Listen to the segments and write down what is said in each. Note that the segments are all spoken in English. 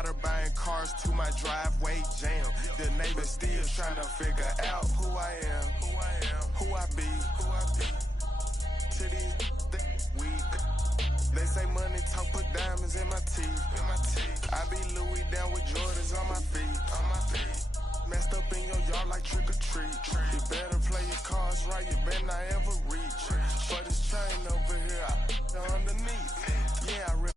Got her buying cars to my driveway jam. The neighbors still trying to figure out who I am, who I be. To these weak. They say money talk, put diamonds in my teeth. I be Louis down with Jordans on my feet. Messed up in your yard like trick or treat. You better play your cards right, you better not ever reach. For this chain over here, I underneath. Yeah, I really.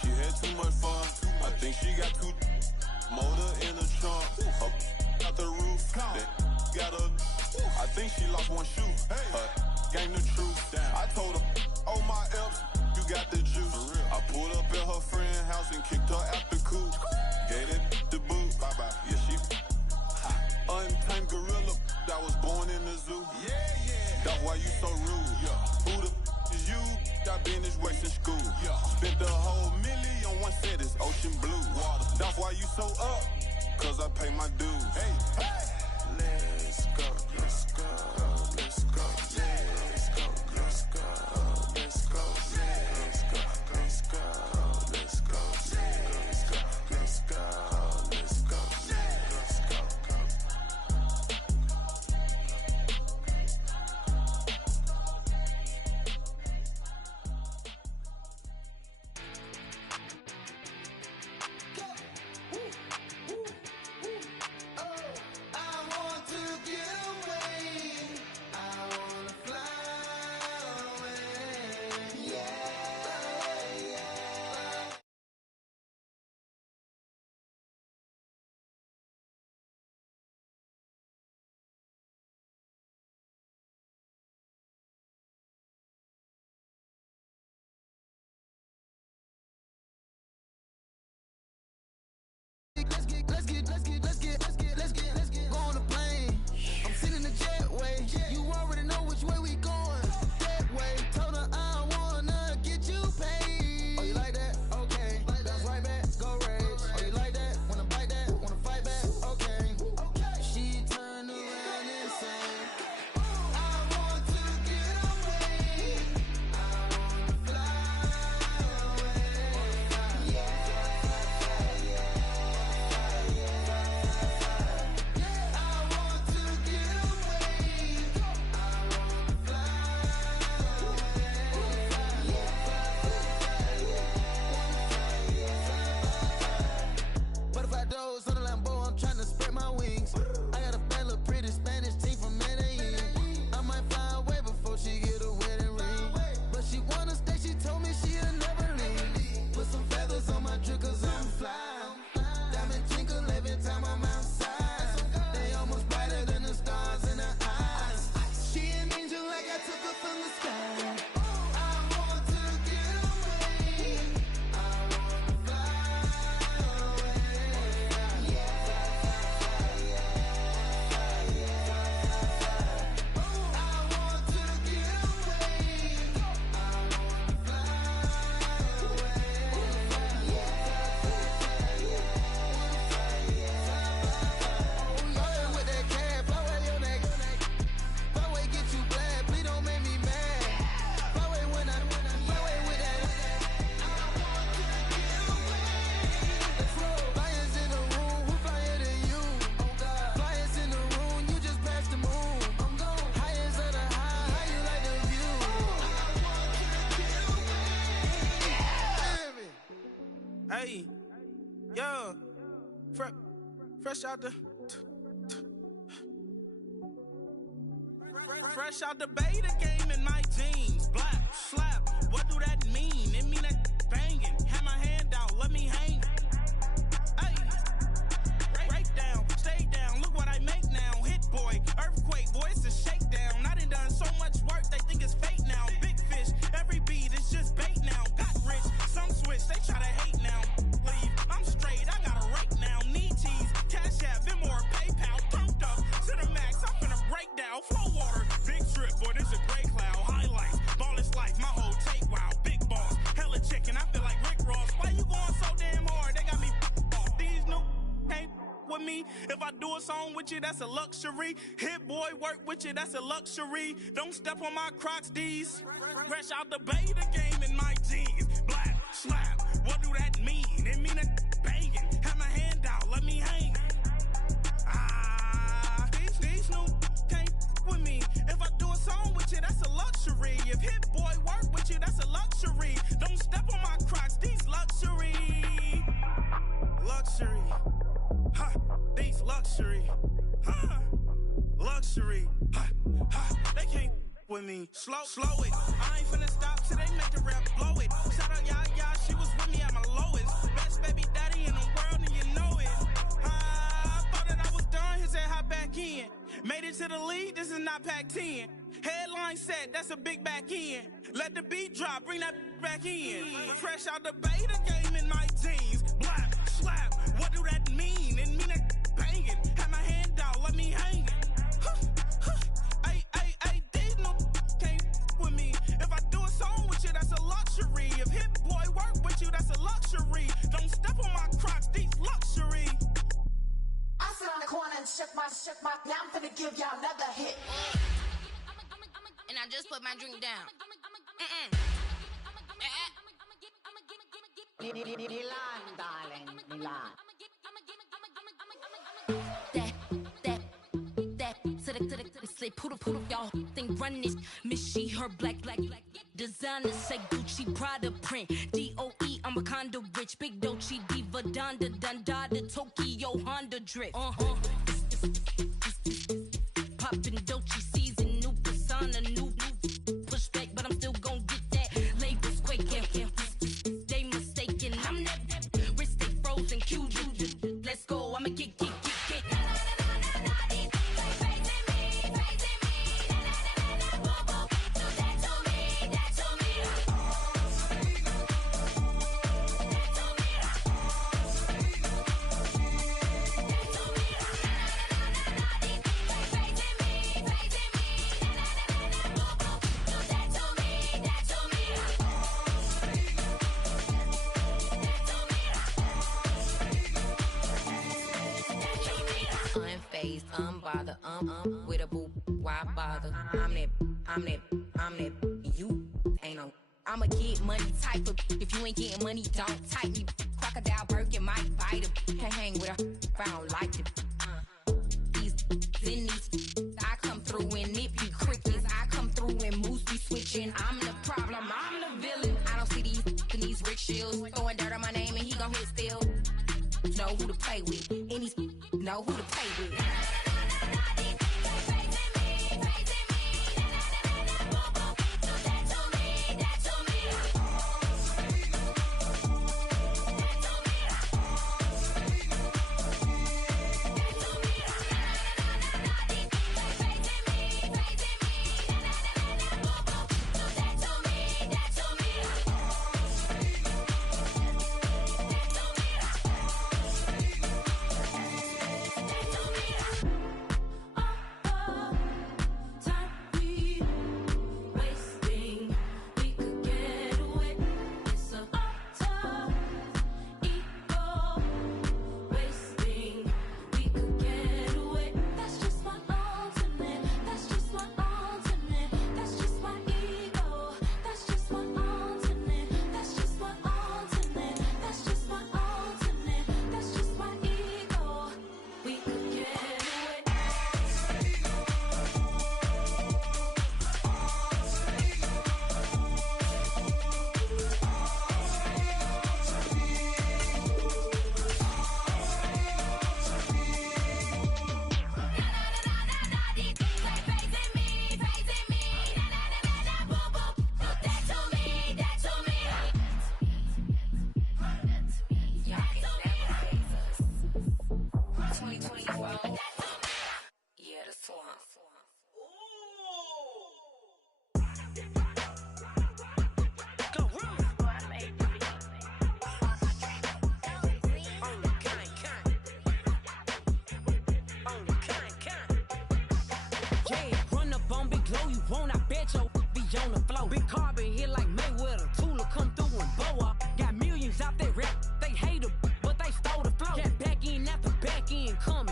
She had too much fun. I think she got too motor in the trunk. Up out the roof. Got a. I think she lost one shoe. Gang the truth. I told her, oh my F's, you got the juice. I pulled up at her friend's house and kicked her out the coop. Gave it the boot. Bye bye. Yeah, she. Untamed gorilla. I was born in the zoo. That's why you so rude. Who the is you? I been this way since school. Spent the whole million on one set, it's ocean blue. That's why you so up, cause I pay my dues. Hey, let's go, let's go, let's go, let's go, let's go, let's go, let's go, let's go, let's go, let's go, let's go, let's go, let's go. Let's get, go on the plane. I'm sitting in the jetway. You already know which way we going. That way. Told her I wanna get you paid. Oh, you like that? Okay. That's right back. Go rage. Oh, you like that? Wanna bite that? Wanna fight back? Okay. She turned around and said, I want to get away. I wanna fly away. Yeah. Hey, yeah, fresh out the fresh out the beta game in my jeans. Black slap, what do that mean? It mean that banging. Have my hand out, let me hang. Hey, break down, stay down. Look what I make now. Hit boy, earthquake, voice is shakedown. I done so much work, they think it's fake now. Big fish, every beat is just bait now. Got rich, some switch, they try to hate now. Leave, I'm straight, I got a rake now. Need cheese, cash app, Venmo or PayPal. Turned up, Cinemax, I'm finna break down. Flow water, big trip, boy, this a gray cloud. Highlights, ball is life, my whole take, wow. Big boss, me. If I do a song with you, that's a luxury. Hit boy, work with you, that's a luxury. Don't step on my Crocs, D's. Fresh out the bay, the game in my jeans. Black, slap, what do that mean? It mean a banging. Have my hand out, let me hang. These new can't with me. If I do a song with you, that's a luxury. If hit boy work with you, that's a luxury. Don't step on my Crocs, these luxury. Luxury. Ha, these luxury. Ha, luxury. Ha, ha, they can't with me. Slow it. I ain't finna stop till they make the rap blow it. Shout out Yaya, she was with me at my lowest. Best baby daddy in the world and you know it. I thought that I was done, he said hop back in. Made it to the league, this is not Pac-10. Headline set, that's a big back end. Let the beat drop, bring that back in. Fresh out the bay, the game in my jeans. Black, slap, what do that mean? It mean that banging. Have my hand out, let me hang it. Ay, these no can't with me. If I do a song with you, that's a luxury. If hit boy work with you, that's a luxury. Don't step on my Crocs, these luxury. I sit on the corner and shook my, yeah, I'm finna give y'all another hit. And I just put my drink down. Milan, darling, Milan. To the say poodle, y'all think run this. Miss she, her black, designer say Gucci, Prada print. DOE, I'm a condo rich. Big Dolce, Diva, Donda, Dundada, Tokyo, Honda drip. Poppin' Dolce season, new persona, new pushback, but I'm still gon' get that. Labels quaking, they mistaken. I'm that wrist stay frozen, QG. Let's go, I'ma get. Unbothered, with a boo, why bother? I'm that, you ain't no. I'ma get money type of. If you ain't getting money, don't type me. Crocodile Birkin might bite him. Can't hang with her if I don't like it. These, I come through in nippy crickets. I come through in moose be switching. I'm the problem, I'm the villain. I don't see these rickshaws throwing dirt on my name and he gon' hit still. Know who to play with, and these know who to play with. Come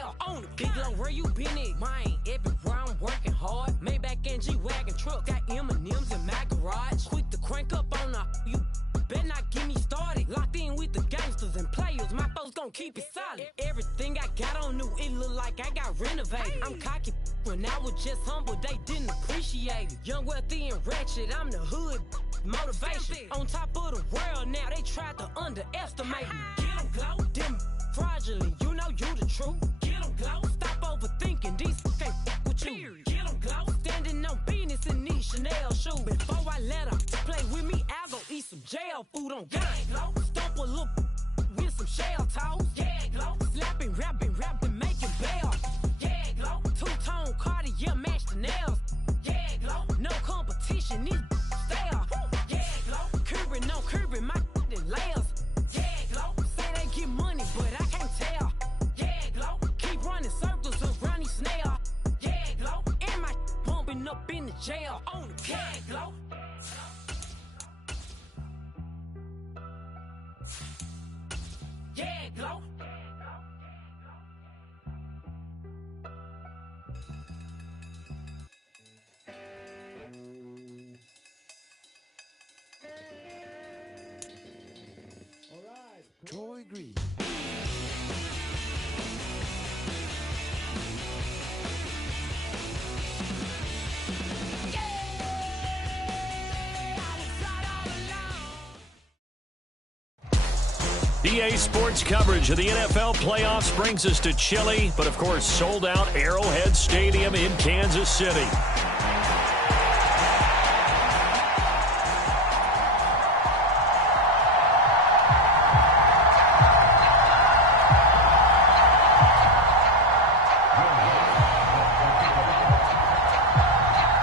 jail. On the big low, where you been at? Mine, everywhere I'm working hard. Maybach and G-Wagon truck, got M&M's in my garage. Quick to crank up on the you. Better not get me started. Locked in with the gangsters and players. My folks gon' keep it solid. Everything I got on new, it look like I got renovated. I'm cocky when I was just humble, they didn't appreciate it. Young, wealthy, and ratchet, I'm the hood motivation. On top of the world now, they tried to underestimate me. Get them glow, them fraudulent, you know you the truth. Get them glow, stop overthinking, these can't fuck with you. Get them glow, standing on business in these Chanel shoes. Before I let her play with me, I'll go eat some jail food on gang glow. Stomp a little with some shell toes. Yeah, glow. Slapping, rapping, making bail. Yeah, glow. Two-tone Cartier match the nails. Yeah, glow. No competition, these stale. Yeah, glow. Curbing, no curbing, my layers. Yeah, glow. Say they get money, but I can't tell. Yeah, glow. Keep running circles around these snail. Yeah, glow. And my bumping up in the jail on the yeah, glow. Yeah, glow. All right, Troy Green. EA Sports coverage of the NFL playoffs brings us to chilly, but of course sold out Arrowhead Stadium in Kansas City.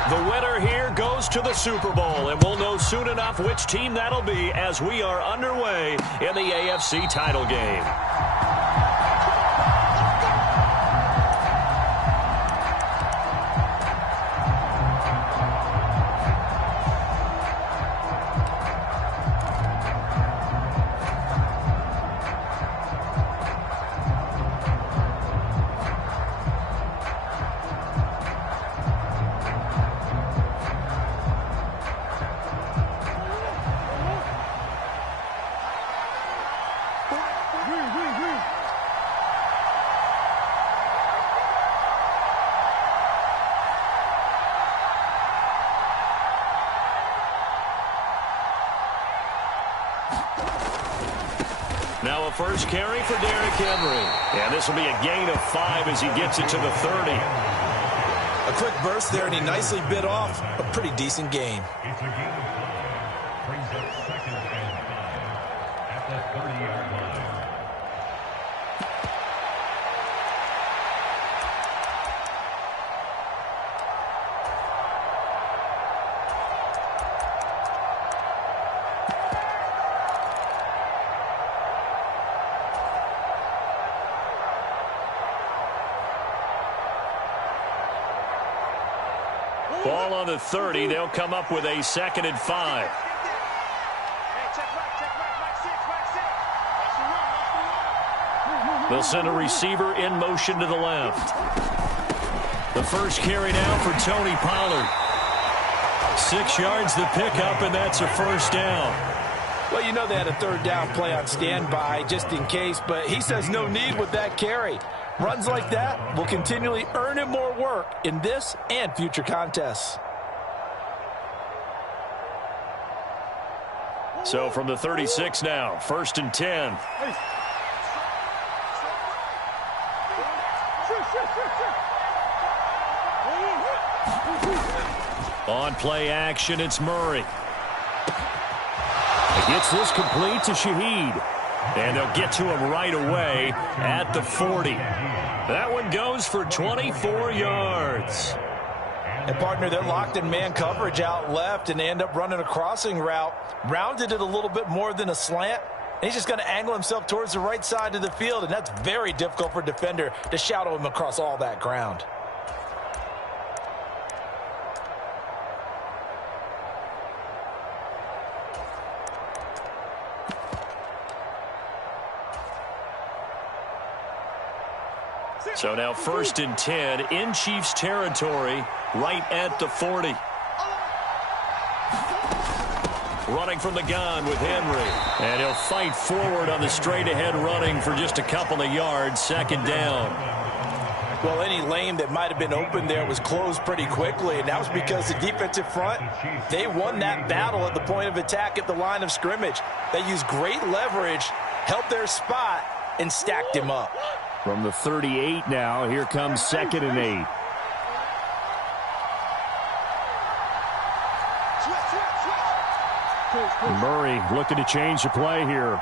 The winner here goes to the Super Bowl, and we'll know soon enough which team that'll be as we are underway in the AFC title game. Now a first carry for Derrick Henry. And this will be a gain of 5 as he gets it to the 30. A quick burst there, and he nicely bit off a pretty decent gain. It's a gain of 5. Brings up second and 5 at the 30-yard line. Ball on the 30. They'll come up with a second and 5. They'll send a receiver in motion to the left. The first carry now for Tony Pollard. 6 yards the pickup, and that's a first down. Well, you know they had a third down play on standby just in case, but he says no need with that carry. Runs like that will continually earn him more work in this and future contests. So from the 36 now, first and 10. On play action, it's Murray. He gets this complete to Shaheed. And they'll get to him right away at the 40. That one goes for 24 yards. And, partner, they're locked in man coverage out left, and they end up running a crossing route. Rounded it a little bit more than a slant. And he's just going to angle himself towards the right side of the field, and that's very difficult for a defender to shadow him across all that ground. So now 1st and 10 in Chiefs territory, right at the 40. Running from the gun with Henry. And he'll fight forward on the straight-ahead running for just a couple of yards. 2nd down. Well, any lane that might have been open there was closed pretty quickly, and that was because the defensive front, they won that battle at the point of attack at the line of scrimmage. They used great leverage, held their spot, and stacked him up. From the 38 now, here comes 2nd and 8. Murray looking to change the play here.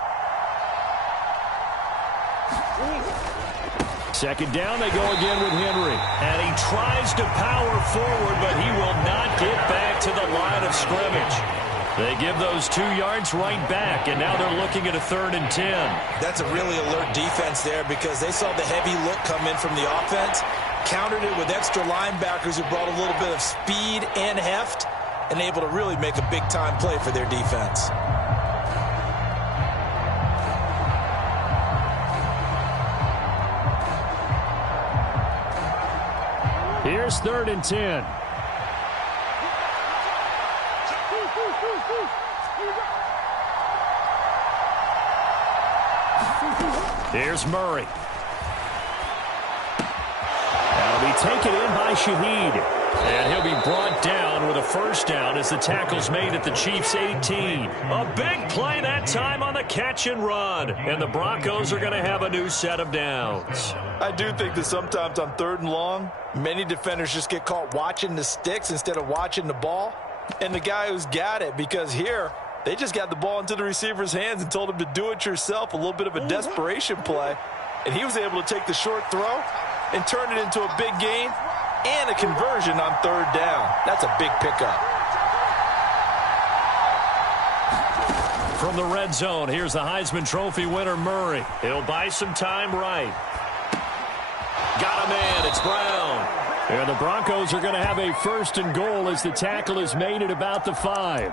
2nd down, they go again with Henry. And he tries to power forward, but he will not get back to the line of scrimmage. They give those 2 yards right back, and now they're looking at a 3rd and 10. That's a really alert defense there because they saw the heavy look come in from the offense, countered it with extra linebackers who brought a little bit of speed and heft, and able to really make a big-time play for their defense. Here's 3rd and 10. Here's Murray. That'll be taken in by Shaheed. And he'll be brought down with a 1st down as the tackle's made at the Chiefs' 18. A big play that time on the catch and run. And the Broncos are going to have a new set of downs. I do think that sometimes on 3rd and long, many defenders just get caught watching the sticks instead of watching the ball. And the guy who's got it, because here, they just got the ball into the receiver's hands and told him to do it yourself, a little bit of a desperation play. And he was able to take the short throw and turn it into a big gain and a conversion on 3rd down. That's a big pickup. From the red zone, here's the Heisman Trophy winner, Murray. He'll buy some time right. Got a man, it's Brown. And the Broncos are going to have a 1st and goal as the tackle is made at about the 5.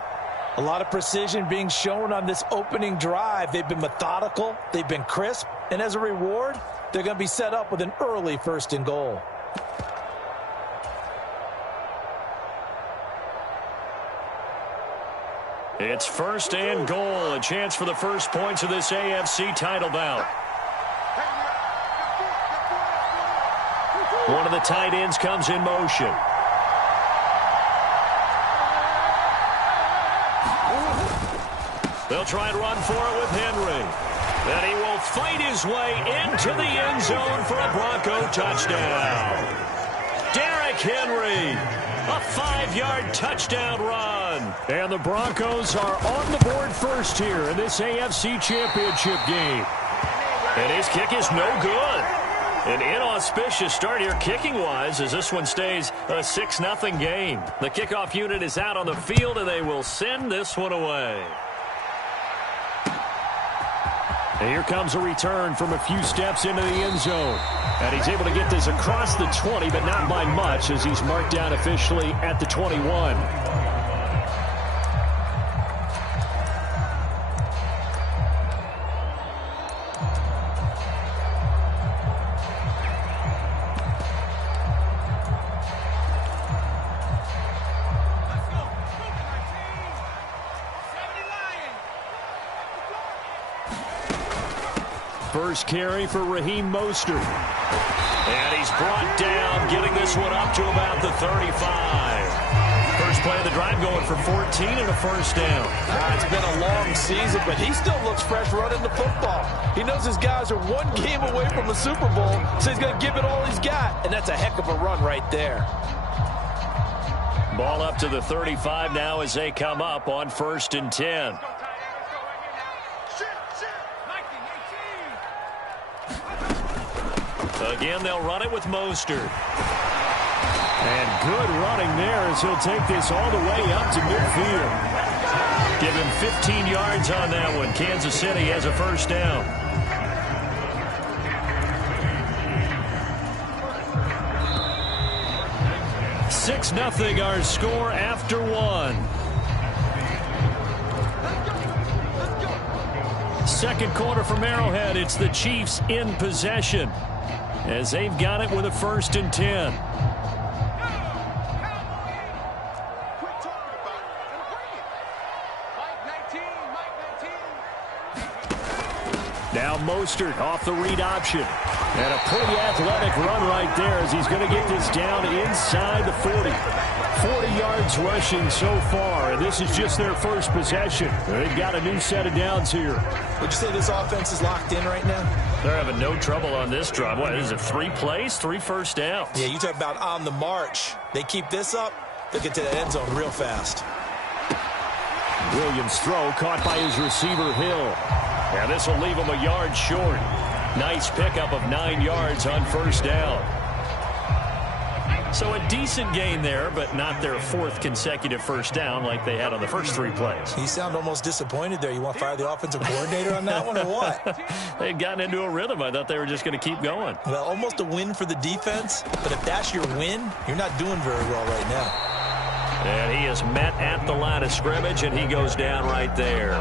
A lot of precision being shown on this opening drive. They've been methodical, they've been crisp, and as a reward, they're going to be set up with an early 1st and goal. It's 1st and goal, a chance for the first points of this AFC title bout. One of the tight ends comes in motion. They'll try and run for it with Henry. And he will fight his way into the end zone for a Bronco touchdown. Derrick Henry, a 5-yard touchdown run. And the Broncos are on the board first here in this AFC Championship game. And his kick is no good. An inauspicious start here kicking-wise as this one stays a 6-0 game. The kickoff unit is out on the field, and they will send this one away. And here comes a return from a few steps into the end zone. And he's able to get this across the 20, but not by much as he's marked down officially at the 21. First carry for Raheem Mostert. And he's brought down, getting this one up to about the 35. First play of the drive going for 14 and a 1st down. It's been a long season, but he still looks fresh running the football. He knows his guys are one game away from the Super Bowl, so he's going to give it all he's got. And that's a heck of a run right there. Ball up to the 35 now as they come up on 1st and 10. Again, they'll run it with Mostert. And good running there as he'll take this all the way up to midfield. Give him 15 yards on that one. Kansas City has a 1st down. (6-0) our score after one. Second quarter from Arrowhead. It's the Chiefs in possession. as they've got it with a 1st and 10. Now Mostert off the read option. And a pretty athletic run right there as he's going to get this down inside the 40. 40 yards rushing so far, and this is just their first possession. They've got a new set of downs here. Would you say this offense is locked in right now? They're having no trouble on this drive. What is it, 3 plays, 3 first downs? Yeah, you talk about on the march. They keep this up, they'll get to the end zone real fast. Williams' throw caught by his receiver, Hill. Now this will leave him a yard short. Nice pickup of 9 yards on 1st down. So a decent gain there, but not their 4th consecutive 1st down like they had on the first 3 plays. You sound almost disappointed there. You want to fire the offensive coordinator on that one or what? They'd gotten into a rhythm. I thought they were just going to keep going. Well, almost a win for the defense, but if that's your win, you're not doing very well right now. And he is met at the line of scrimmage, and he goes down right there.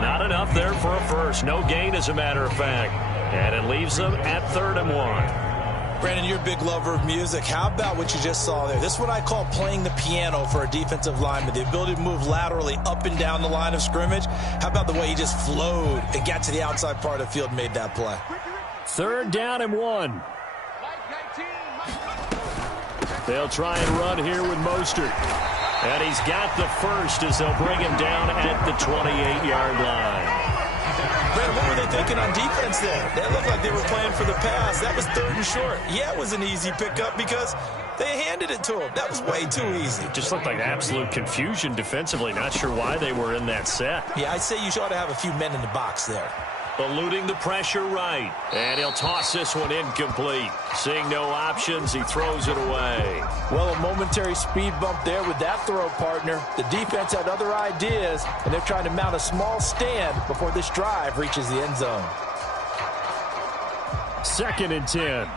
Not enough there for a first. No gain, as a matter of fact. And it leaves them at 3rd and 1. Brandon, you're a big lover of music. How about what you just saw there? This is what I call playing the piano for a defensive lineman. The ability to move laterally up and down the line of scrimmage. How about the way he just flowed and got to the outside part of the field and made that play? 3rd down and 1. They'll try and run here with Mostert. And he's got the first as they'll bring him down at the 28-yard line. Brandon, what were they thinking on defense there? That looked like they were playing for the pass. That was 3rd and short. Yeah, it was an easy pickup because they handed it to him. That was way too easy. It just looked like absolute confusion defensively. Not sure why they were in that set. Yeah, I'd say you ought to have a few men in the box there. Eluding the pressure right. And he'll toss this one incomplete. Seeing no options, he throws it away. Well, a momentary speed bump there with that throw, partner. The defense had other ideas, and they're trying to mount a small stand before this drive reaches the end zone. 2nd and 10.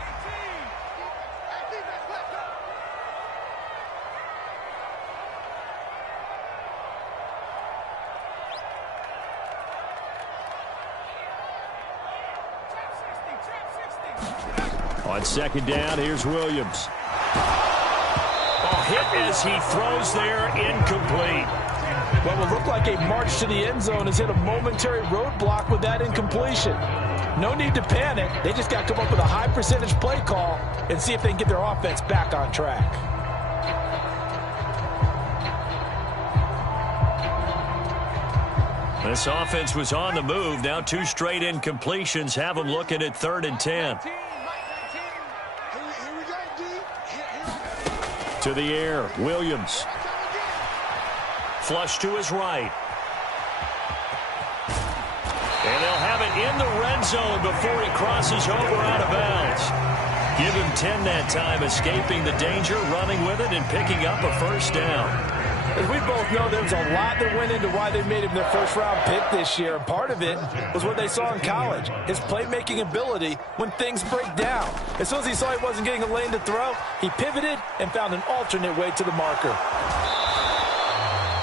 On 2nd down, here's Williams. A hit as he throws there, incomplete. What will look like a march to the end zone has hit a momentary roadblock with that incompletion. No need to panic. They just got to come up with a high percentage play call and see if they can get their offense back on track. This offense was on the move. Now 2 straight incompletions have them looking at 3rd and 10. To the air, Williams. Flush to his right. And they'll have it in the red zone before he crosses over out of bounds. Give him 10 that time, escaping the danger, running with it, and picking up a 1st down. As we both know, there's a lot that went into why they made him their 1st-round pick this year. And part of it was what they saw in college, his playmaking ability when things break down. As soon as he saw he wasn't getting a lane to throw, he pivoted and found an alternate way to the marker.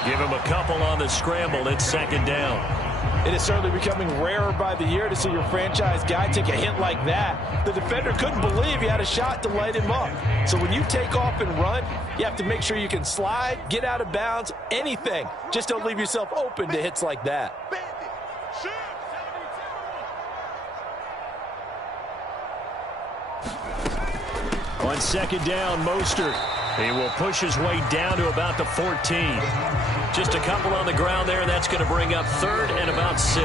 Give him a couple on the scramble. It's 2nd down. It is certainly becoming rarer by the year to see your franchise guy take a hit like that. The defender couldn't believe he had a shot to light him up. So when you take off and run, you have to make sure you can slide, get out of bounds, anything. Just don't leave yourself open to hits like that. On 2nd down, Mostert. He will push his way down to about the 14. Just a couple on the ground there, and that's going to bring up 3rd and about 6.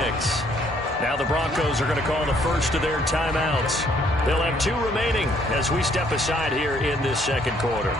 Now the Broncos are going to call the first of their timeouts. They'll have 2 remaining as we step aside here in this 2nd quarter.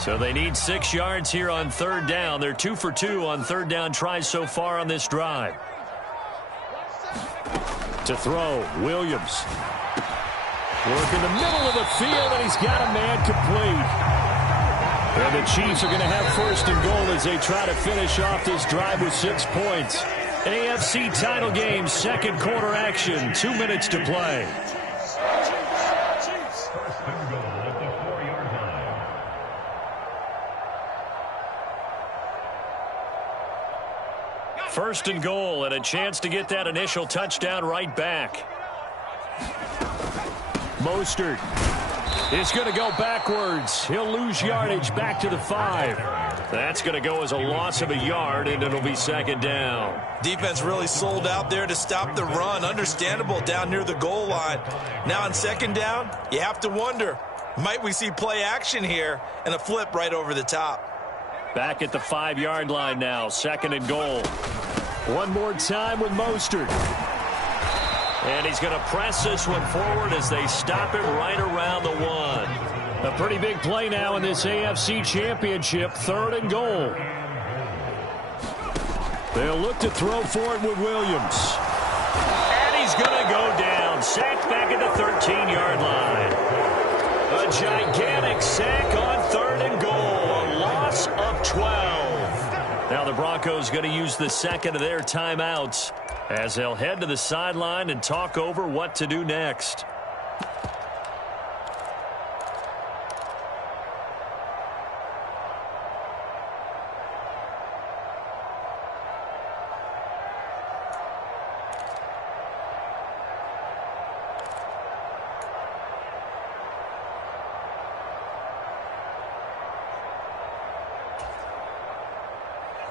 So they need 6 yards here on 3rd down. They're 2 for 2 on 3rd down tries so far on this drive. To throw, Williams. Work in the middle of the field, and he's got a man complete. And the Chiefs are going to have first and goal as they try to finish off this drive with 6 points. AFC title game, second quarter action, 2 minutes to play. First and goal at the 4-yard line. First and goal, and a chance to get that initial touchdown right back. Mostert is going to go backwards. He'll lose yardage back to the 5. That's going to go as a loss of a yard, and it'll be second down. Defense really sold out there to stop the run. Understandable down near the goal line. Now on second down, you have to wonder, might we see play action here and a flip right over the top? Back at the 5-yard line now, second and goal. One more time with Mostert. And he's going to press this one forward as they stop it right around the 1. A pretty big play now in this AFC Championship, third and goal. They'll look to throw for it with Williams. And he's going to go down, sacked back at the 13-yard line. A gigantic sack on third and goal, a loss of 12. Now the Broncos going to use the second of their timeouts as they'll head to the sideline and talk over what to do next.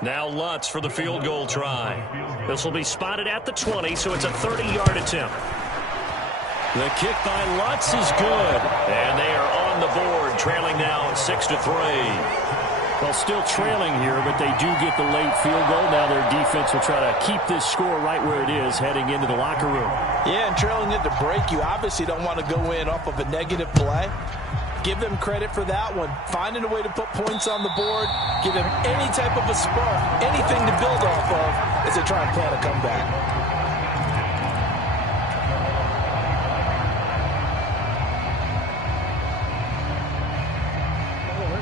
Now Lutz for the field goal try. This will be spotted at the 20, so it's a 30-yard attempt. The kick by Lutz is good, and they are on the board, trailing now 6-3. Well, still trailing here, but they do get the late field goal. Now their defense will try to keep this score right where it is heading into the locker room. Yeah, and trailing at the break, you obviously don't want to go in off of a negative play. Give them credit for that one. Finding a way to put points on the board. Give them any type of a spark, anything to build off of as they try and plan a comeback.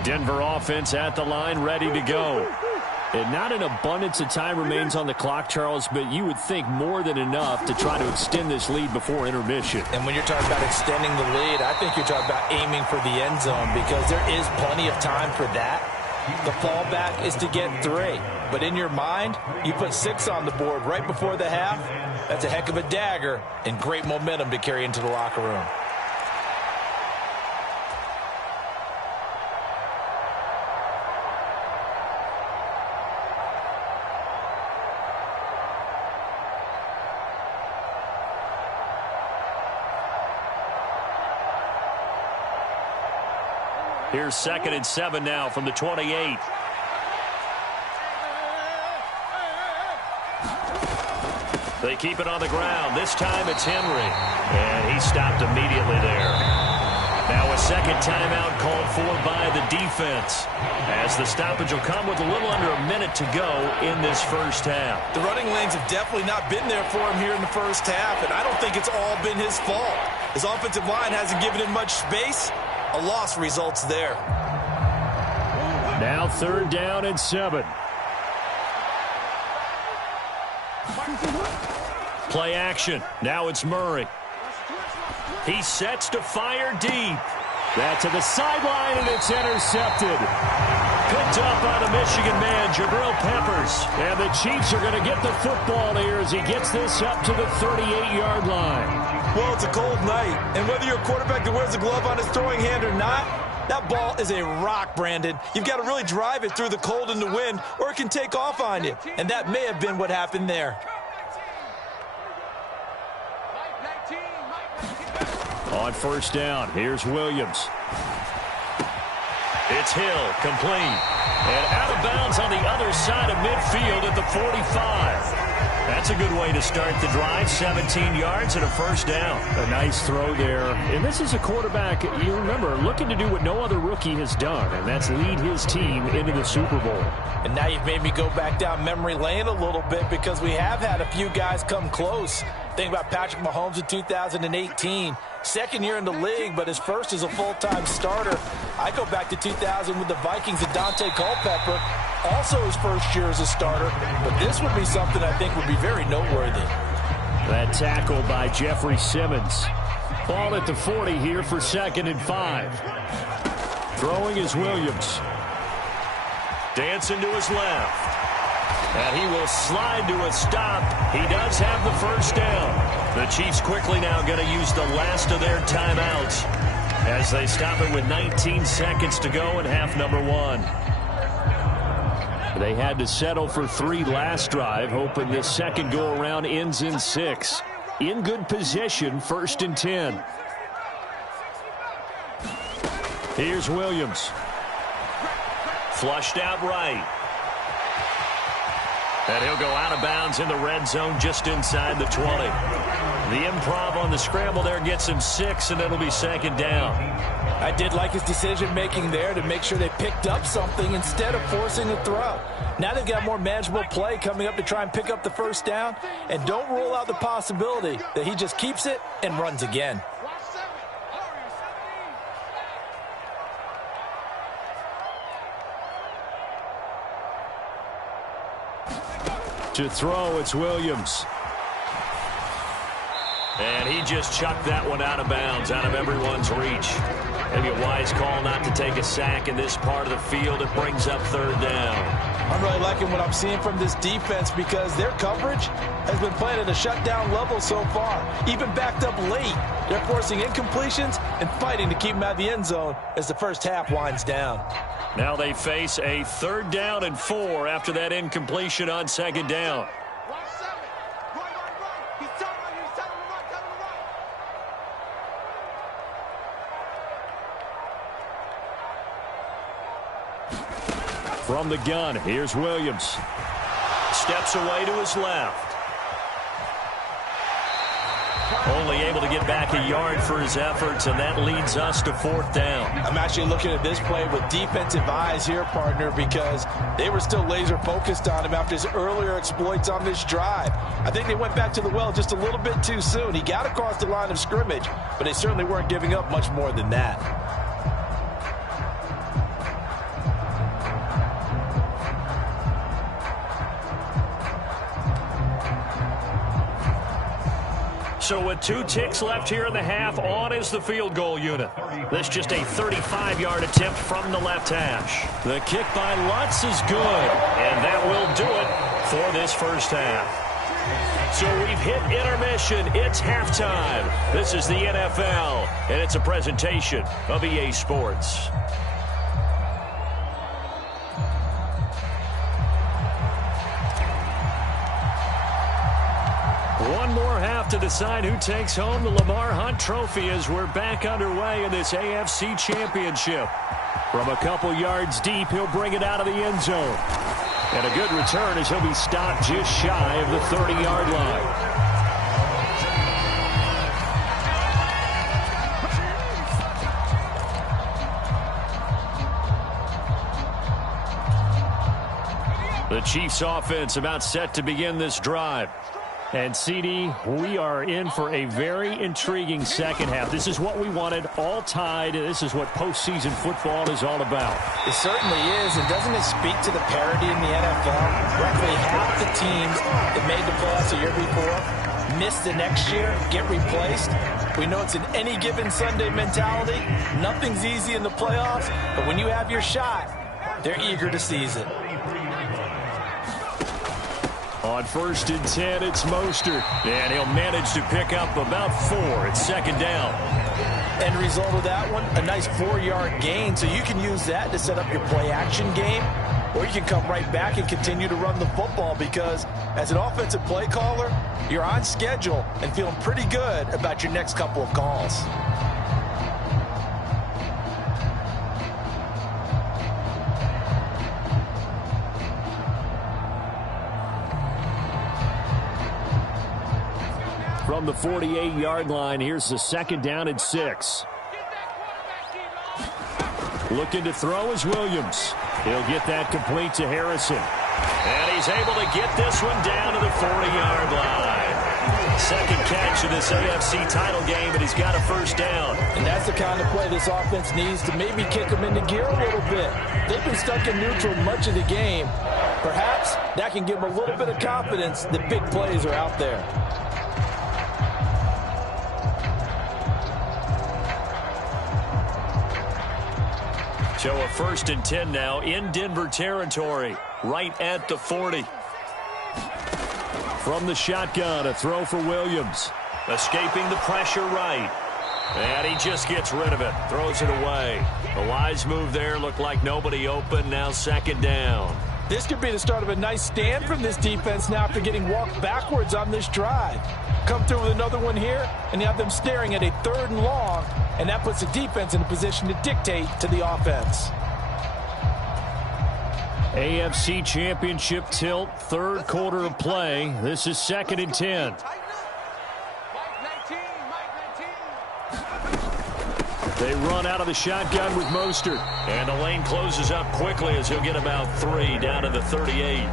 Denver offense at the line, ready to go. And not an abundance of time remains on the clock, Charles, but you would think more than enough to try to extend this lead before intermission. And when you're talking about extending the lead, I think you're talking about aiming for the end zone because there is plenty of time for that. The fallback is to get 3. But in your mind, you put 6 on the board right before the half. That's a heck of a dagger and great momentum to carry into the locker room. Here's 2nd and 7 now from the 28. They keep it on the ground. This time it's Henry. And he stopped immediately there. Now a second timeout called for by the defense, as the stoppage will come with a little under a minute to go in this first half. The running lanes have definitely not been there for him here in the first half, and I don't think it's all been his fault. His offensive line hasn't given him much space. A loss results there. Now 3rd down and 7. Play action. Now it's Murray. He sets to fire deep. That to the sideline, and it's intercepted. Picked up by the Michigan man, Jabril Peppers. And the Chiefs are going to get the football here as he gets this up to the 38-yard line. Well, it's a cold night, and whether you're a quarterback that wears a glove on his throwing hand or not, that ball is a rock, Brandon. You've got to really drive it through the cold and the wind, or it can take off on you. And that may have been what happened there. On first down, here's Williams. It's Hill, complete. And out of bounds on the other side of midfield at the 45. That's a good way to start the drive. 17 yards and a first down. A nice throw there. And this is a quarterback, you remember, looking to do what no other rookie has done, and that's lead his team into the Super Bowl. And now you've made me go back down memory lane a little bit because we have had a few guys come close. Think about Patrick Mahomes in 2018. Second year in the league, but his first as a full-time starter. I go back to 2000 with the Vikings and Dante Culpepper. Also his first year as a starter. But this would be something I think would be very noteworthy. That tackle by Jeffrey Simmons. Ball at the 40 here for 2nd and 5. Throwing is Williams. Dancing to his left. And he will slide to a stop. He does have the first down. The Chiefs quickly now going to use the last of their timeouts as they stop it with 19 seconds to go in half number 1. They had to settle for 3 last drive, hoping this second go-around ends in 6. In good position, 1st and 10. Here's Williams. Flushed out right. And he'll go out of bounds in the red zone just inside the 20. The improv on the scramble there gets him 6, and it'll be 2nd down. I did like his decision-making there to make sure they picked up something instead of forcing a throw. Now they've got more manageable play coming up to try and pick up the first down, and don't rule out the possibility that he just keeps it and runs again. To throw, it's Williams. And he just chucked that one out of bounds, out of everyone's reach. Maybe a wise call not to take a sack in this part of the field. It brings up 3rd down. I'm really liking what I'm seeing from this defense because their coverage has been playing at a shutdown level so far. Even backed up late, they're forcing incompletions and fighting to keep them out of the end zone as the first half winds down. Now they face a 3rd down and 4 after that incompletion on 2nd down. From the gun, here's Williams. Steps away to his left. Only able to get back a yard for his efforts, and that leads us to 4th down. I'm actually looking at this play with defensive eyes here, partner, because they were still laser focused on him after his earlier exploits on this drive. I think they went back to the well just a little bit too soon. He got across the line of scrimmage, but they certainly weren't giving up much more than that. So with 2 ticks left here in the half, on is the field goal unit. This just a 35-yard attempt from the left hash. The kick by Lutz is good, and that will do it for this first half. So we've hit intermission. It's halftime. This is the NFL, and it's a presentation of EA Sports. One more half to decide who takes home the Lamar Hunt Trophy as we're back underway in this AFC Championship. From a couple yards deep, he'll bring it out of the end zone. And a good return as he'll be stopped just shy of the 30-yard line. The Chiefs offense about set to begin this drive. And, CD, we are in for a very intriguing second half. This is what we wanted, all tied. This is what postseason football is all about. It certainly is. And doesn't it speak to the parity in the NFL? Roughly half the teams that made the playoffs the year before miss the next year, get replaced. We know it's an any given Sunday mentality. Nothing's easy in the playoffs, but when you have your shot, they're eager to seize it. On 1st and 10, it's Mostert. And he'll manage to pick up about 4. It's 2nd down. End result of that one, a nice 4-yard gain. So you can use that to set up your play-action game, or you can come right back and continue to run the football because as an offensive play caller, you're on schedule and feeling pretty good about your next couple of calls. from the 48-yard line. Here's the 2nd down and 6. Looking to throw is Williams. He'll get that complete to Harrison. And he's able to get this one down to the 40-yard line. Second catch of this AFC title game, and he's got a 1st down. And that's the kind of play this offense needs to maybe kick them into gear a little bit. They've been stuck in neutral much of the game. Perhaps that can give them a little bit of confidence that big plays are out there. So a 1st and 10 now in Denver territory, right at the 40. From the shotgun, a throw for Williams. Escaping the pressure right. And he just gets rid of it. Throws it away. A wise move there. Looked like nobody open. Now 2nd down. This could be the start of a nice stand from this defense now after getting walked backwards on this drive. Come through with another one here, and you have them staring at a 3rd and long, and that puts the defense in a position to dictate to the offense. AFC Championship tilt, 3rd quarter of play. This is 2nd and 10. They run out of the shotgun with Mostert. And the lane closes up quickly as he'll get about 3 down to the 38.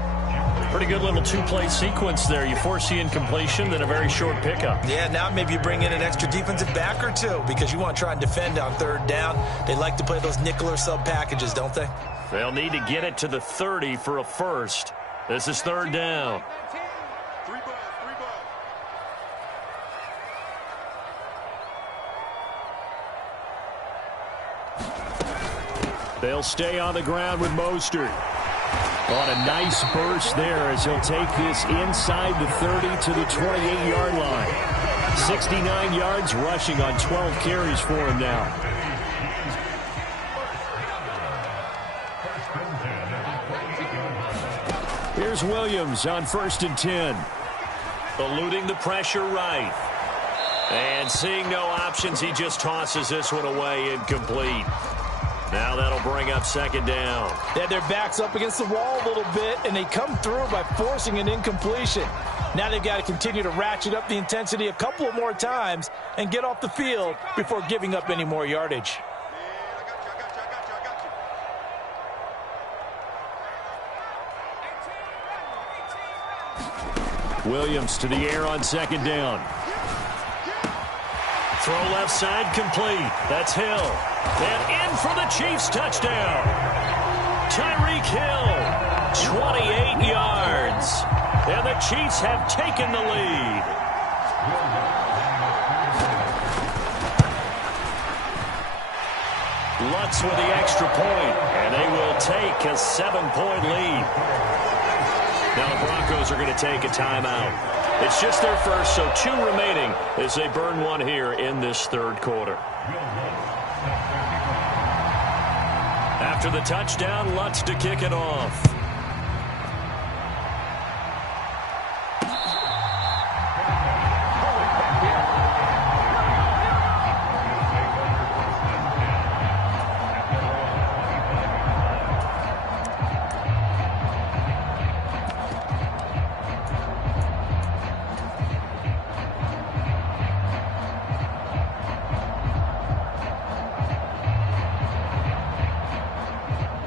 Pretty good little 2-play sequence there. You force the incompletion, then a very short pickup. Yeah, now maybe you bring in an extra defensive back or 2 because you want to try and defend on 3rd down. They like to play those nickel or sub packages, don't they? They'll need to get it to the 30 for a 1st. This is 3rd down. They'll stay on the ground with Mostert. On a nice burst there as he'll take this inside the 30 to the 28-yard line. 69 yards rushing on 12 carries for him now. Here's Williams on 1st and 10. Eluding the pressure right. And seeing no options, he just tosses this one away incomplete. Now that'll bring up 2nd down. They had their backs up against the wall a little bit, and they come through by forcing an incompletion. Now they've got to continue to ratchet up the intensity a couple of more times and get off the field before giving up any more yardage. Williams to the air on 2nd down. Throw left side complete. That's Hill. And in for the Chiefs touchdown. Tyreek Hill, 28 yards. And the Chiefs have taken the lead. Lutz with the extra point, and they will take a 7-point lead. Now the Broncos are going to take a timeout. It's just their first, so 2 remaining as they burn one here in this 3rd quarter. After the touchdown, Lutz to kick it off.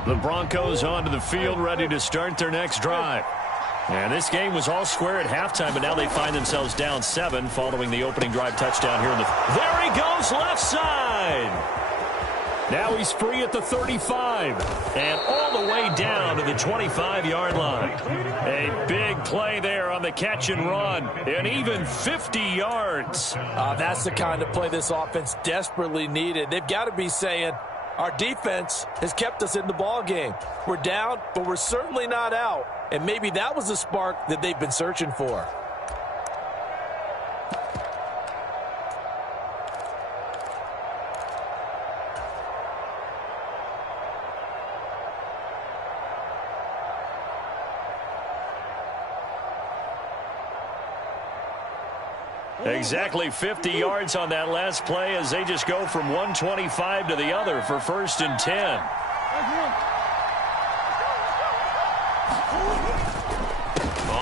The Broncos onto the field, ready to start their next drive. And this game was all square at halftime, but now they find themselves down 7 following the opening drive touchdown here in the... There he goes, left side! Now he's free at the 35 and all the way down to the 25-yard line. A big play there on the catch and run, and even 50 yards. That's the kind of play this offense desperately needed. They've got to be saying, our defense has kept us in the ball game. We're down, but we're certainly not out. And maybe that was the spark that they've been searching for. Exactly 50 yards on that last play as they just go from 125 to the other for 1st and 10.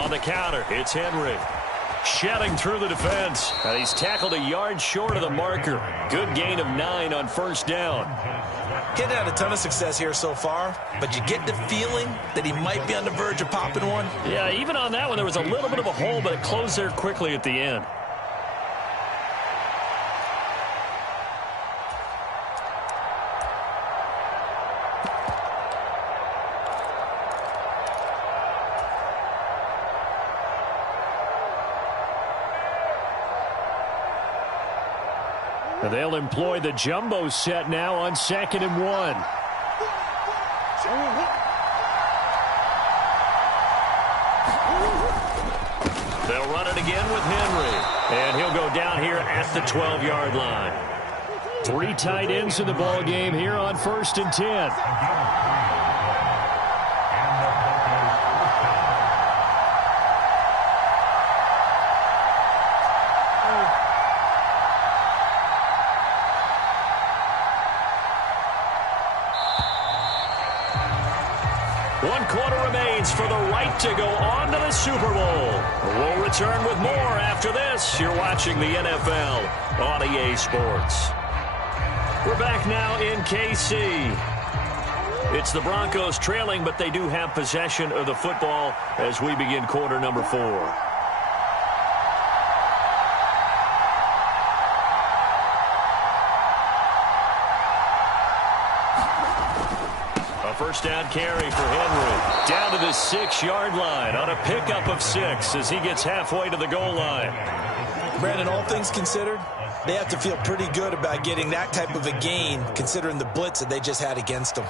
On the counter, it's Henry. shedding through the defense. And he's tackled a yard short of the marker. Good gain of 9 on first down. He hadn't had a ton of success here so far, but you get the feeling that he might be on the verge of popping one. Yeah, even on that one, there was a little bit of a hole, but it closed there quickly at the end. And they'll employ the jumbo set now on 2nd and 1. They'll run it again with Henry. And he'll go down here at the 12-yard line. 3 tight ends in the ball game here on 1st and 10. For the right to go on to the Super Bowl. We'll return with more after this. You're watching the NFL on EA Sports. We're back now in KC. It's the Broncos trailing, but they do have possession of the football as we begin quarter number 4. First down carry for Henry. Down to the 6-yard line on a pickup of 6 as he gets halfway to the goal line. Brandon, all things considered, they have to feel pretty good about getting that type of a gain considering the blitz that they just had against them.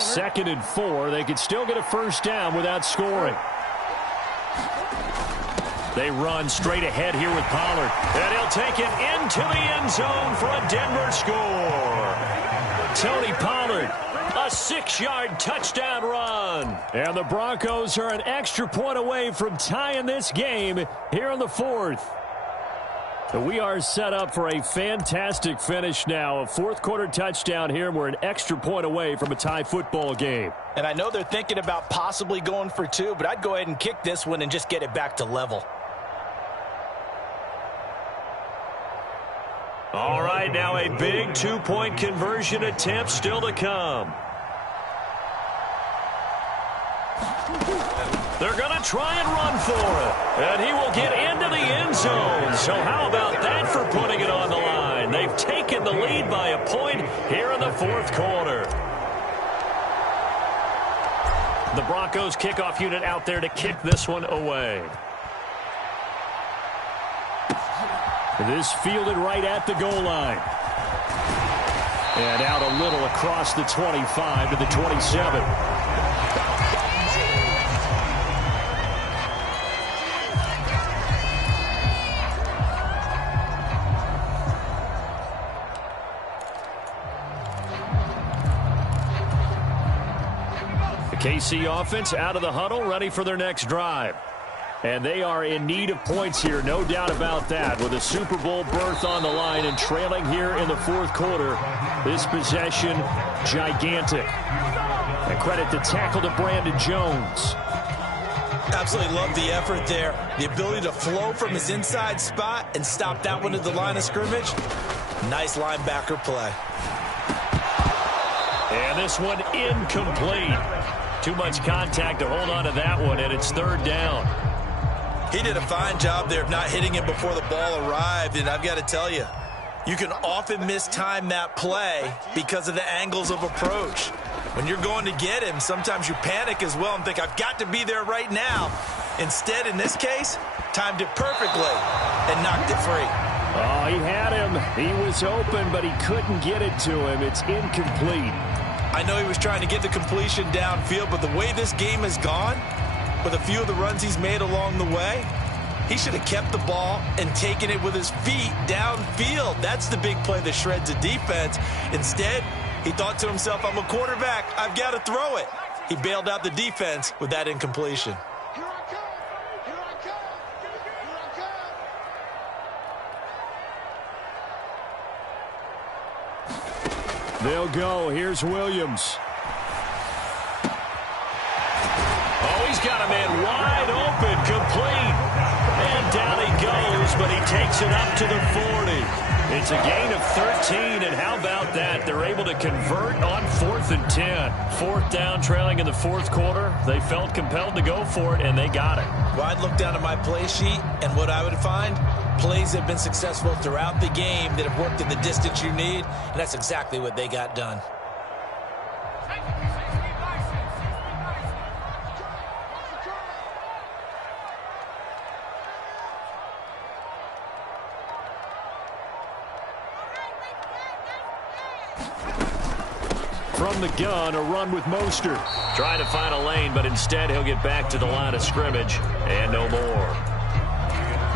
Second and 4. They could still get a first down without scoring. They run straight ahead here with Pollard. And he'll take it into the end zone for a Denver score. Tony Pollard, a 6-yard touchdown run. And the Broncos are an extra point away from tying this game here in the 4th. We are set up for a fantastic finish now. A 4th quarter touchdown here, and we're an extra point away from a tie football game. And I know they're thinking about possibly going for 2, but I'd go ahead and kick this one and just get it back to level. All right, now a big 2-point conversion attempt still to come. They're going to try and run for it. And he will get into the end zone. So how about that for putting it on the line? They've taken the lead by a point here in the 4th quarter. The Broncos kickoff unit out there to kick this one away. This fielded right at the goal line. And out a little across the 25 to the 27. KC offense out of the huddle, ready for their next drive. And they are in need of points here, no doubt about that. With a Super Bowl berth on the line and trailing here in the 4th quarter, this possession, gigantic. And credit the tackle to Brandon Jones. Absolutely love the effort there. The ability to flow from his inside spot and stop that one at the line of scrimmage. Nice linebacker play. And this one incomplete. Too much contact to hold on to that one, and it's 3rd down. He did a fine job there of not hitting him before the ball arrived, and I've got to tell you, you can often mistime that play because of the angles of approach. When you're going to get him, sometimes you panic as well and think, I've got to be there right now. Instead, in this case, timed it perfectly and knocked it free. Oh, he had him. He was open, but he couldn't get it to him. It's incomplete. I know he was trying to get the completion downfield, but the way this game has gone, with a few of the runs he's made along the way, he should have kept the ball and taken it with his feet downfield. That's the big play that shreds a defense. Instead, he thought to himself, I'm a quarterback. I've got to throw it. He bailed out the defense with that incompletion. They'll go. Here's Williams. Oh, he's got a man wide open, complete. And down he goes, but he takes it up to the 40. It's a gain of 13, and how about that? They're able to convert on 4th and 10. 4th down, trailing in the 4th quarter. They felt compelled to go for it, and they got it. Well, I'd look down at my play sheet, and what I would find, plays have been successful throughout the game that have worked in the distance you need, and that's exactly what they got done. From the gun, a run with Mostert. Trying to find a lane, but instead he'll get back to the line of scrimmage, and no more.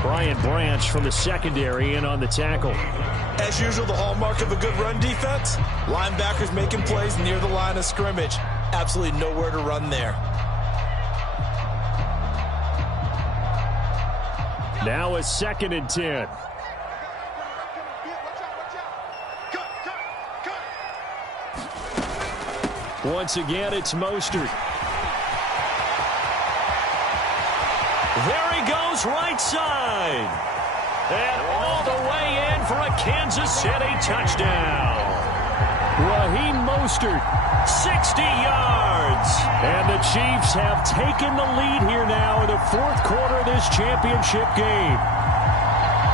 Brian Branch from the secondary in on the tackle. As usual, the hallmark of a good run defense, linebackers making plays near the line of scrimmage. Absolutely nowhere to run there. Now a 2nd and 10. Once again, it's Mostert. There he goes, right side. And all the way in for a Kansas City touchdown. Raheem Mostert, 60 yards. And the Chiefs have taken the lead here now in the 4th quarter of this championship game.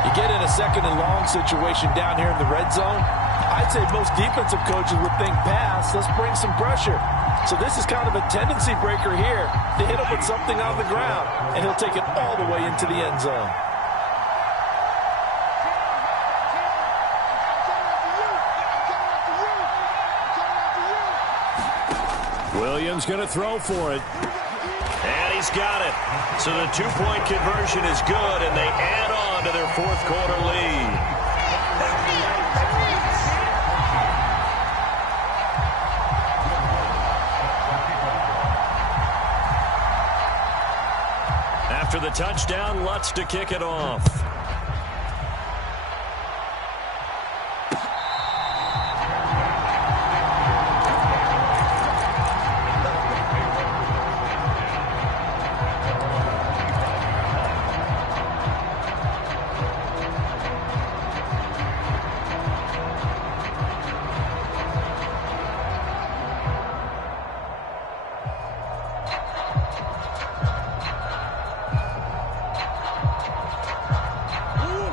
You get in a 2nd and long situation down here in the red zone, I'd say most defensive coaches would think pass, let's bring some pressure. So this is kind of a tendency breaker here to hit him with something on the ground, and he'll take it all the way into the end zone. Williams going to throw for it. And he's got it. So the 2-point conversion is good, and they add on to their 4th quarter lead. After the touchdown, Lutz to kick it off.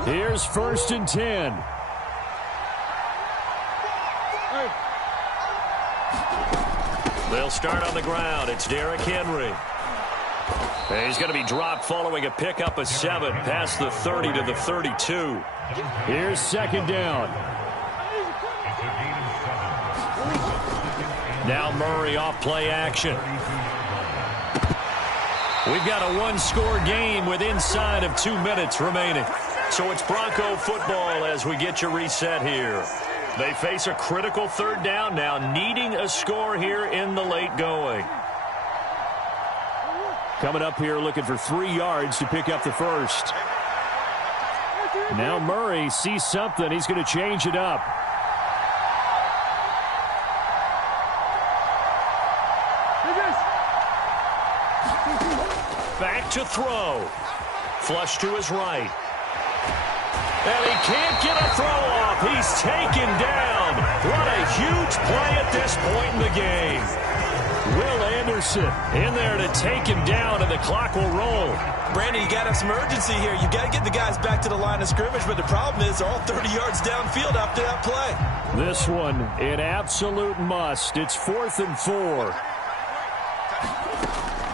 Here's 1st and 10. They'll start on the ground. It's Derrick Henry. And he's going to be dropped following a pickup of 7 past the 30 to the 32. Here's 2nd down. Now Murray off play action. We've got a 1-score game with inside of 2 minutes remaining. So it's Bronco football as we get you reset here. They face a critical 3rd down now, needing a score here in the late going. Coming up here looking for 3 yards to pick up the 1st. Now Murray sees something. He's going to change it up. Back to throw. Flush to his right. And he can't get a throw off. He's taken down. What a huge play at this point in the game. Will Anderson in there to take him down, and the clock will roll. Brandon, you got to have some urgency here. You got to get the guys back to the line of scrimmage, but the problem is they're all 30 yards downfield after that play. This one, an absolute must. It's 4th and 4.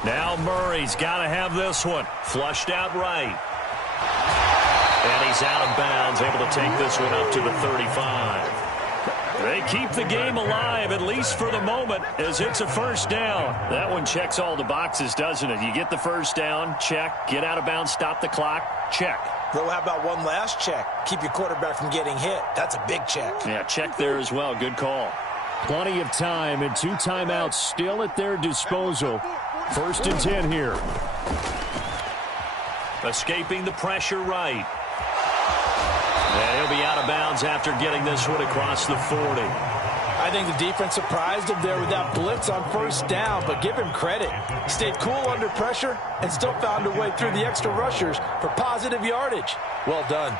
Now Murray's got to have this one. Flushed out right. And he's out of bounds, able to take this one up to the 35. They keep the game alive, at least for the moment, as it's a 1st down. That one checks all the boxes, doesn't it? You get the 1st down, check. Get out of bounds, stop the clock, check. Well, how about one last check? Keep your quarterback from getting hit. That's a big check. Yeah, check there as well. Good call. Plenty of time and 2 timeouts still at their disposal. 1st and 10 here. Escaping the pressure right. And he'll be out of bounds after getting this one across the 40. I think the defense surprised him there with that blitz on first down, but give him credit. He stayed cool under pressure and still found a way through the extra rushers for positive yardage. Well done.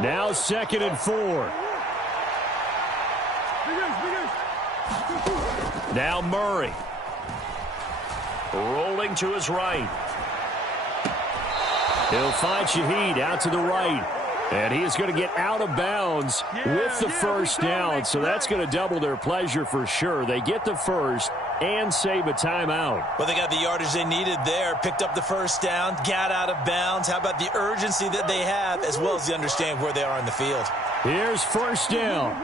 Now 2nd and 4. Now Murray. Rolling to his right. He'll find Shaheed out to the right. And he is going to get out of bounds with the first down. So that's going to double their pleasure for sure. They get the first and save a timeout. Well, they got the yardage they needed there. Picked up the first down, got out of bounds. How about the urgency that they have, as well as they understand where they are in the field? Here's first down.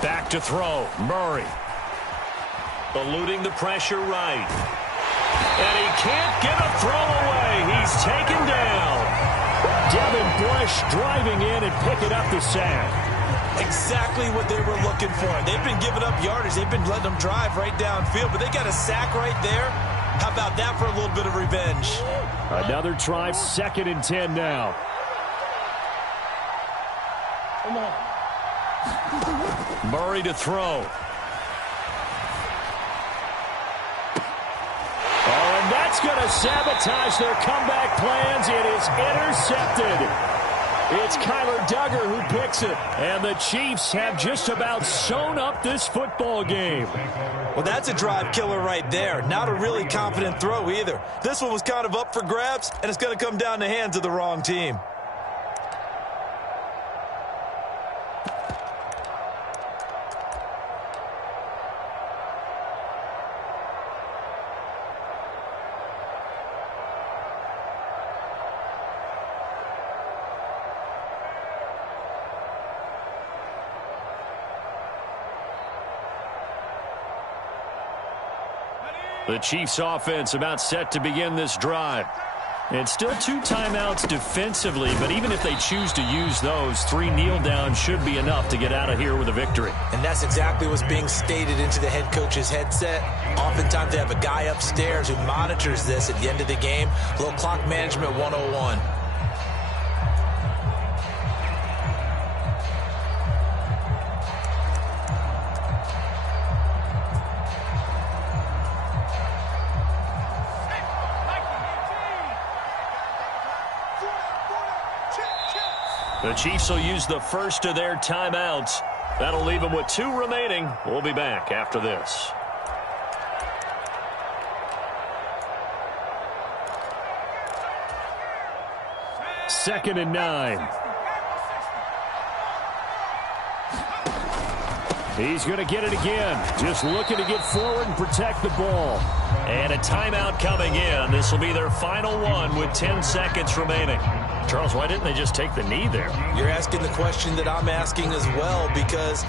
Back to throw. Murray. Eluding the pressure right. And he can't get a throw away. He's taken down. Devin Bush driving in and picking up the sack. Exactly what they were looking for. They've been giving up yardage. They've been letting them drive right downfield, but they got a sack right there. How about that for a little bit of revenge? Another try, 2nd and 10 now. Come on. Murray to throw. Oh, and that's going to sabotage their comeback plans. It is intercepted. It's Kyler Duggar who picks it. And the Chiefs have just about sewn up this football game. Well, that's a drive killer right there. Not a really confident throw either. This one was kind of up for grabs, and it's going to come down the hands of the wrong team. The Chiefs offense about set to begin this drive. And still 2 timeouts defensively, but even if they choose to use those, 3 kneel downs should be enough to get out of here with a victory. And that's exactly what's being stated into the head coach's headset. Oftentimes they have a guy upstairs who monitors this at the end of the game. A little clock management 101. The Chiefs will use the first of their timeouts. That'll leave them with 2 remaining. We'll be back after this. Second and 9. He's going to get it again. Just looking to get forward and protect the ball. And a timeout coming in. This will be their final one with 10 seconds remaining. Charles, why didn't they just take the knee there? You're asking the question that I'm asking as well, because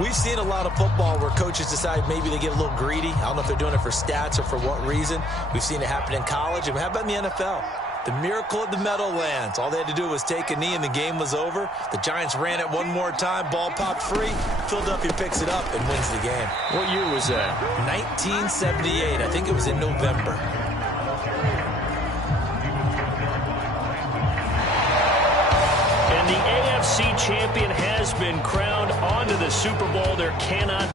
we've seen a lot of football where coaches decide maybe they get a little greedy. I don't know if they're doing it for stats or for what reason. We've seen it happen in college. And how about in the NFL? The miracle of the Meadowlands. All they had to do was take a knee and the game was over. The Giants ran it one more time. Ball popped free. Philadelphia picks it up and wins the game. What year was that? 1978. I think it was in November. And the AFC champion has been crowned onto the Super Bowl. There cannot